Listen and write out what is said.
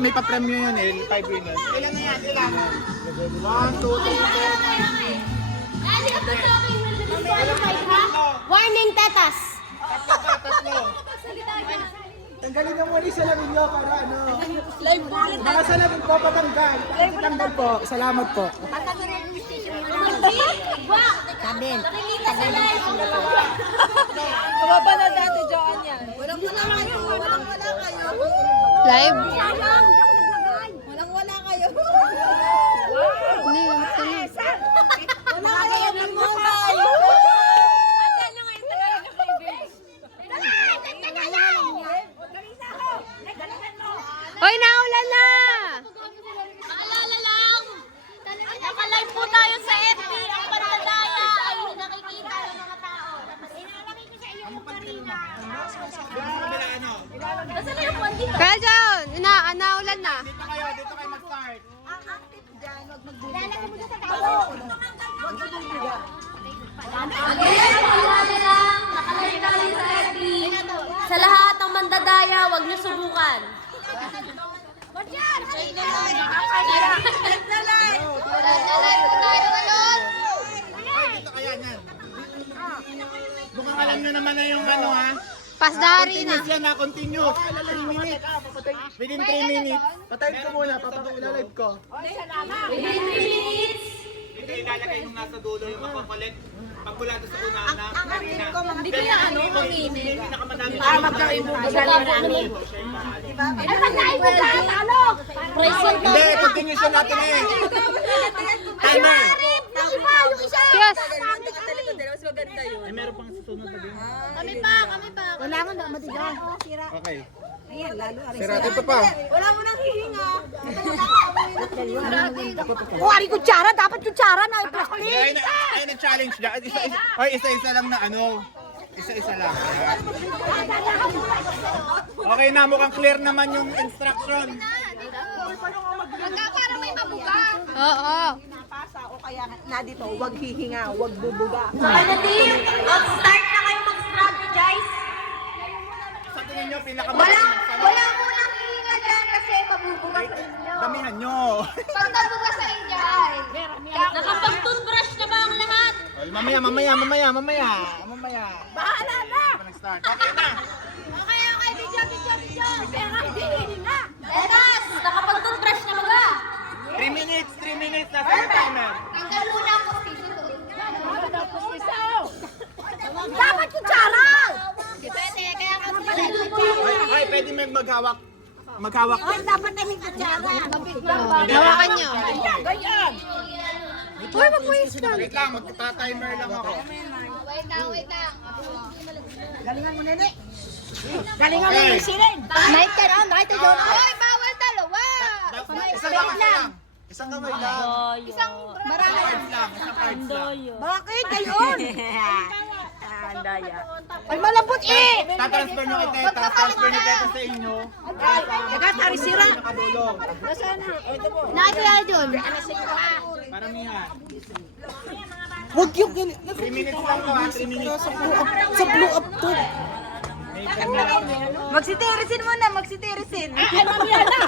May pa-premyo yun eh, 5 winners. Ilan na yan? Ilan? 1, 2, 3, 4. Warning tetas. Tatlo. Tanggalin mo muna yung salamin nyo para ano. Mga salamin po patanggal. Tanggal po. Salamat po. Kabin. Mababa na dati Joan yan. Walang wala kayo. Walang wala kayo. Live? Walang wala kayo. Hindi, Wala kayo ng mulay. Hoy, naulan na! Maalala lang. Naka-live po tayo sa FB. Ang Pandadaya. Ay, nakikita ng mga tao. Inalagay ko sa iyo yung kanina. Nasaan na yung one dito? Kaya John, naulan na. Dito kayo mag-start. Ang active dyan, huwag magbibigay. Lalagay mo dyan sa tao. Huwag magbibigay. Maalala lang. Naka-live tayo sa FB. Sa lahat ng Mandadaya, huwag niyo subukan. Dito kaya yan. Bukang alam nyo naman na yung ano ha. Pasdari na. Continuous yan ha, continuous. 3 minutes. Within 3 minutes. Patay ko muna. Papakilalive ko. Dito ilalagay yung nasa dulo yung makukulit. Pag mula doon sa una na. Hindi kaya ano, manginit. Pinakamadami. Magagawa namin. Ay, pagkain mo ka, talo! Presyon ka. Hindi, continuous yan natin eh. Timer. Yung iba, yung isa. Yes. Mas maganda yun. Ay, meron pang susunod na din. Kami pa. Wala ko na, matigas. Okay. Ayan, lalo. Sirado ito pa. Wala mo nang hihinga. Ari kutsara, dapat kutsara na i-plastic. Ay, nag-challenge dyan. Isa-isa lang na ano. Isa-isa lang. Okay na, mukhang clear naman yung instruction. Para may mabuga. Oo. Napasa o kaya na dito, wag hihinga, wag bubuga. Ano team? Start na kayo mag-strategize. Sa tingin nyo, Wala mo nang hihinga dyan kasi mabubuga sa inyo. damihan nyo. Pag nabuga sa inyo ay. Nakapag-toothbrush na ba ang lahat? Mamaya. Bahala na. Nag-start. Okay na. Okay, video. Pero hindi hihinga. Etas, nakapag-toothbrush na ba ba? 3 minutes. Nasa yung timer. Tanggal muna ang pustiso. Dapat kutsara! Pwede, kaya Ay, pwede may maghawak. Maghawak. dapat na may kutsara. Hawakan nyo. Ganyan. Uy, magpuyis ka. Wait lang, magta-timer lang ako. Wait lang. Galingan mo, nene. Galingan mo yung silin. Night ka na, night ka doon. Hoy, bawal dalawa. Isang kamay lang. Isang marami. Cards lang. Bakit? Ayun! Ay, malambot eh. Tatransfer nyo kay Teta, transfer ni Teta sa inyo. Nagatari sira. Nakadulo. Night ka doon. Paramihan. Huwag yung 3 minutes lang to ha, 3 minutes. sa blow up to. May camera. Magsitirisin muna, magsitirisin. Ay, mamaya na.